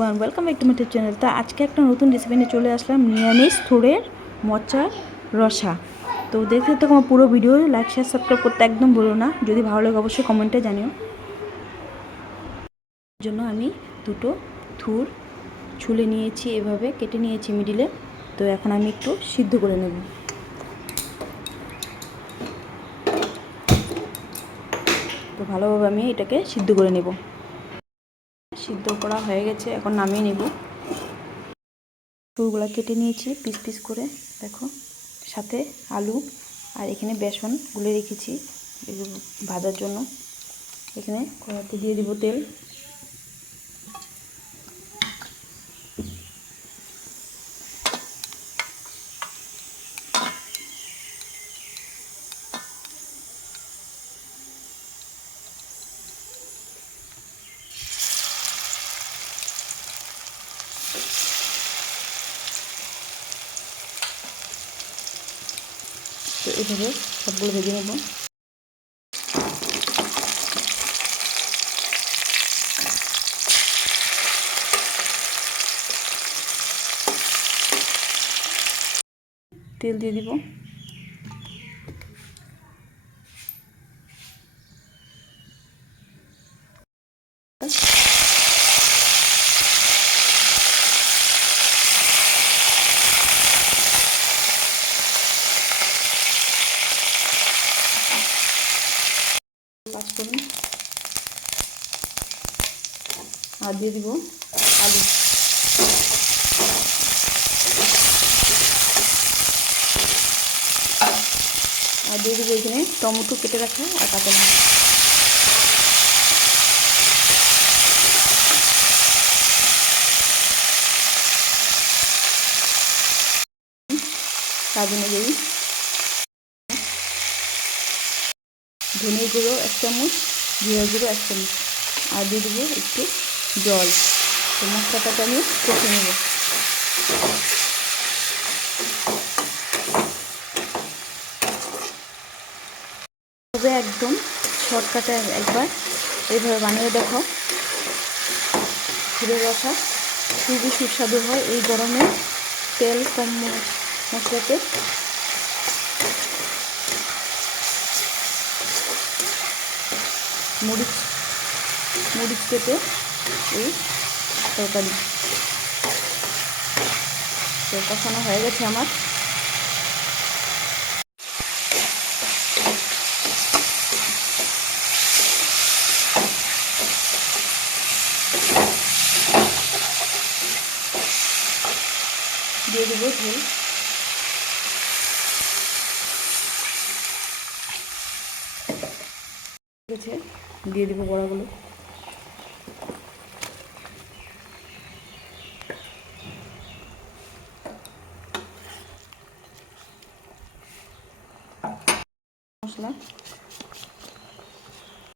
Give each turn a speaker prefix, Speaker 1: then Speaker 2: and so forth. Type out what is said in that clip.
Speaker 1: Welcome back to my channel তা আজকে একটা নতুন রেসিপি নিয়ে চলে আসলাম, নিরামিষ থোড়ের মচা রসা। তো দেখতে তো আমার পুরো ভিডিও লাইক শেয়ার সাবস্ক্রাইব করতে একদম বলো না। যদি ভালো লাগে অবশ্যই কমেন্টে জানিও। এর জন্য আমি দুটো থুর ছুলে নিয়েছি, এভাবে কেটে নিয়েছি মিডিলে তো এখন আমি একটু সিদ্ধ করে নেব। তো ভালোভাবে আমি এটাকে সিদ্ধ করে নেব। সিদ্ধ করা হয়ে গেছে, এখন নামিয়ে নেব। ফুলগুলো কেটে নিয়েছি পিস পিস করে, দেখো। সাথে আলু আর এখানে বেসন গুলে রেখেছি ভাজার জন্য। এখানে কড়াতে দিয়ে দিব তেল। তো এইভাবে সবগুলো ভেজে নেব। তেল দিয়ে দিব। আর দিয়ে দিব আলু। আর দিয়ে দিব এখানে টমেটো কেটে রাখা আর কাঁচা লঙ্কা। স্বাদ অনুযায়ী ধনে গুঁড়ো এক চামচ, জিরা গুঁড়ো এক চামচ। আর দিয়ে দেবো একটু জল। তো মশলাটাকে আমি কষে নেব। তবে একদম শর্টকাটে একবার এইভাবে বানিয়ে দেখো। ঘুরে রসা খুবই সুস্বাদু হয় এই গরমে। তেল কম মশলাতে। মরিচ মরিচ কেটে এই তরকারি। কষানো হয়ে গেছে আমার। দিয়ে দেবো ঝোল। দিয়ে দিব বড়াগুলো। 什么？